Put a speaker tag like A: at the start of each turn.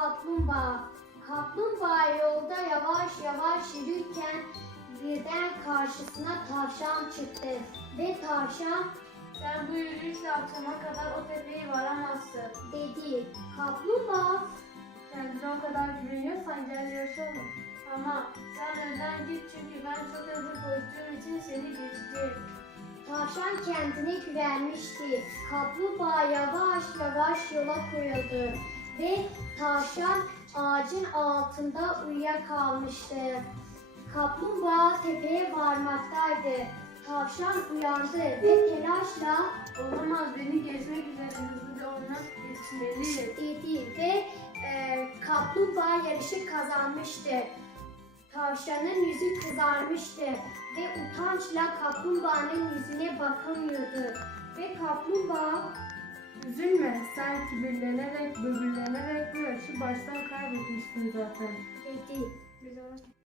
A: kaplumbağa. Kaplumbağa yolda yavaş yavaş yürürken birden karşısına tavşan çıktı. Ve tavşan
B: Sen bu yürüyüşle akşama kadar o tepeyi varamazsın.
A: dedi. Kaplumbağa
B: Kendine o kadar güveniyorsan gel yarışalım. Ama sen önden git çünkü ben çok hızlı koştuğum için seni geçtim.
A: tavşan kendine güvenmişti. Kaplumbağa yavaş yavaş yola koyuldu. Ve tavşan ağacın altında uyuyakalmıştı. Kaplumbağa tepeye varmaktaydı. Tavşan uyandı ve telaşla
B: Olamaz, beni geçmek üzere, hızlıca ona yetişmeliyim.
A: dedi ve kaplumbağa yarışı kazanmıştı. Tavşanın yüzü kızarmıştı ve utançla kaplumbağanın yüzüne bakamıyordu. Ve kaplumbağa
B: Üzülme, sen kibirlenerek, böbürlenerek bu yarışı baştan kaybetmiştin zaten.
A: dedi.